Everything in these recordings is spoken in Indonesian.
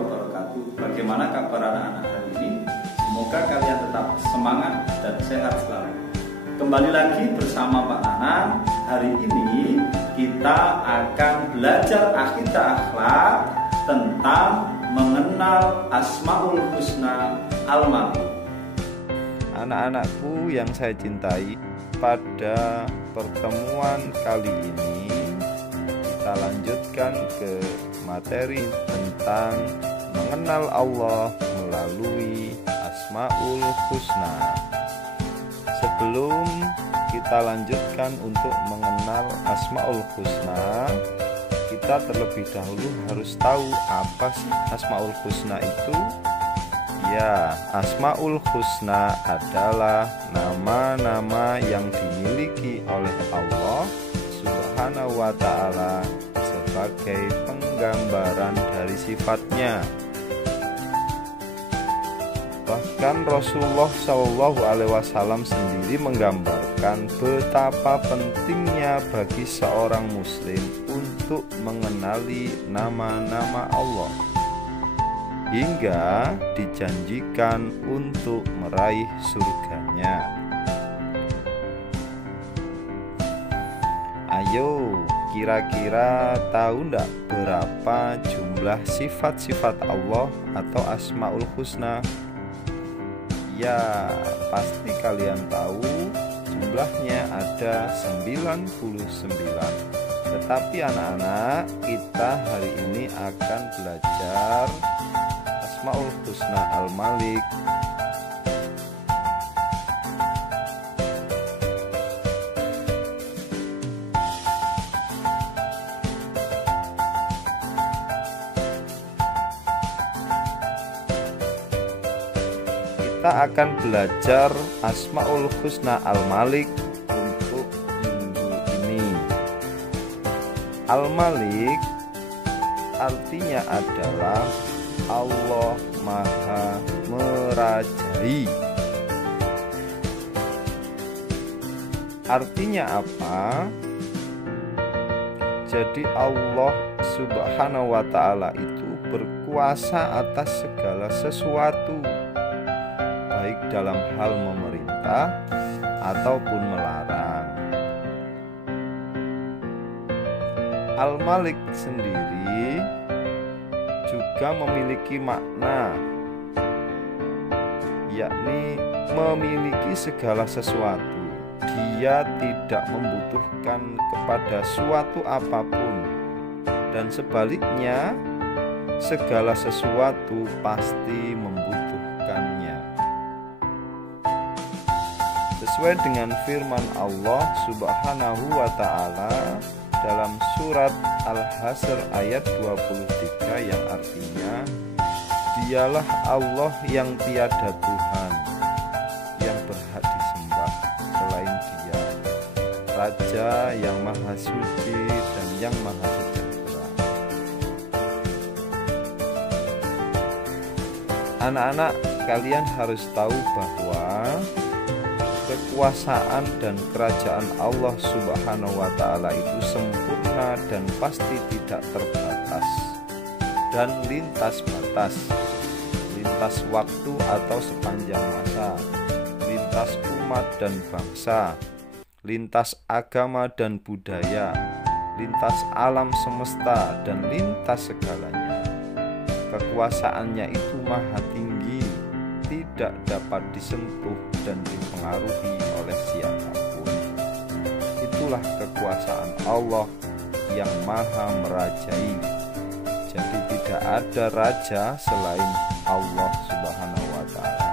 wabarakatuh. Bagaimana kabar anak-anak hari ini? Semoga kalian tetap semangat dan sehat selalu. Kembali lagi bersama Pak Nanang. Hari ini kita akan belajar akidah akhlak tentang mengenal Asmaul Husna Al-Malik. Anak-anakku yang saya cintai, pada pertemuan kali ini kita lanjutkan ke materi tentang mengenal Allah melalui Asmaul Husna. Sebelum kita lanjutkan untuk mengenal Asmaul Husna, kita terlebih dahulu harus tahu apa sih Asmaul Husna itu. Ya, Asmaul Husna adalah nama-nama yang dimiliki oleh Allah Subhanahu wa ta'ala sebagai penggambaran dari sifatnya. Bahkan Rasulullah SAW sendiri menggambarkan betapa pentingnya bagi seorang muslim untuk mengenali nama-nama Allah, hingga dijanjikan untuk meraih surganya. Ayo, kira-kira tahu enggak berapa jumlah sifat-sifat Allah atau Asmaul Husna? Ya, pasti kalian tahu jumlahnya ada 99. Tetapi anak-anak, kita hari ini akan belajar Asmaul Husna Al-Malik. Kita akan belajar Asmaul Husna Al-Malik untuk minggu ini. Al-Malik artinya adalah Allah Maha Merajai. Artinya apa? Jadi Allah Subhanahu wa ta'ala itu berkuasa atas segala sesuatu, baik dalam hal memerintah ataupun melarang. Al-Malik sendiri juga memiliki makna, yakni memiliki segala sesuatu. Dia tidak membutuhkan kepada suatu apapun, dan sebaliknya segala sesuatu pasti membutuhkannya. Sesuai dengan firman Allah Subhanahu wa ta'ala dalam surat Al-Hasr ayat 23 yang artinya, dialah Allah yang tiada Tuhan yang berhak disembah selain Dia, Raja yang maha suci dan yang maha sejahtera. Anak-anak, kalian harus tahu bahwa kekuasaan dan kerajaan Allah Subhanahu wa ta'ala itu sempurna dan pasti tidak terbatas dan lintas batas, lintas waktu atau sepanjang masa, lintas umat dan bangsa, lintas agama dan budaya, lintas alam semesta dan lintas segalanya. Kekuasaannya itu maha tinggi, tidak dapat disentuh dan dipengaruhi oleh siapapun. Itulah kekuasaan Allah yang maha merajai. Jadi tidak ada raja selain Allah Subhanahu wa ta'ala.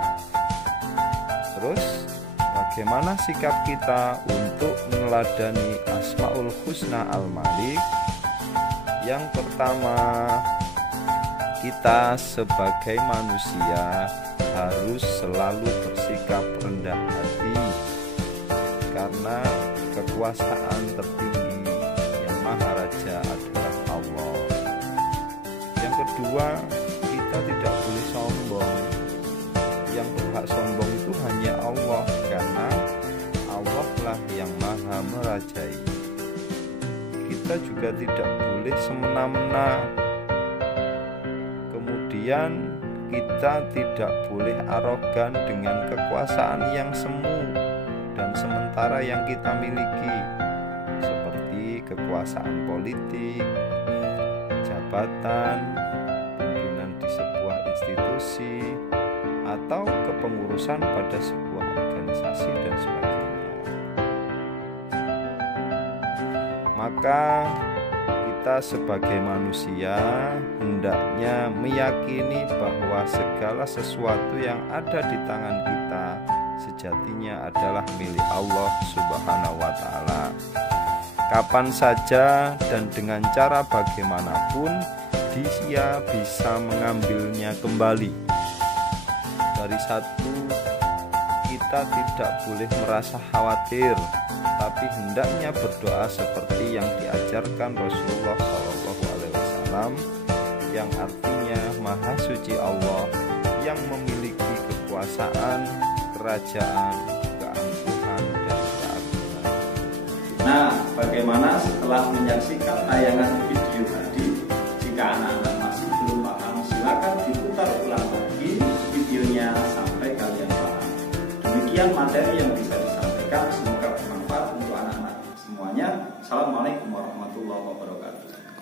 Terus, bagaimana sikap kita untuk meneladani Asmaul Husna Al-Malik? Yang pertama, kita sebagai manusia harus selalu bersikap rendah hati, karena kekuasaan tertinggi yang maha raja adalah Allah. Yang kedua, kita tidak boleh sombong. Yang berhak sombong itu hanya Allah, karena Allah lah yang maha merajai. Kita juga tidak boleh semena-mena, kemudian kemudian kita tidak boleh arogan dengan kekuasaan yang semu dan sementara yang kita miliki, seperti kekuasaan politik, jabatan, pimpinan di sebuah institusi, atau kepengurusan pada sebuah organisasi dan sebagainya. Maka kita sebagai manusia hendaknya meyakini bahwa segala sesuatu yang ada di tangan kita sejatinya adalah milik Allah Subhanahu wa Ta'ala. Kapan saja dan dengan cara bagaimanapun dia bisa mengambilnya kembali. Dari satu, kita tidak boleh merasa khawatir, tapi hendaknya berdoa seperti yang diajarkan Rasulullah SAW, yang artinya Maha Suci Allah yang memiliki kekuasaan, kerajaan, keangkuhan, dan keagungan. Nah, bagaimana setelah menyaksikan tayangan video tadi? Jika anak-anak masih belum paham, silakan diputar ulang lagi videonya sampai kalian paham. Demikian materi yang bisa disampaikan, semoga bermanfaat untuk anak-anak semuanya. Assalamualaikum warahmatullahi wabarakatuh.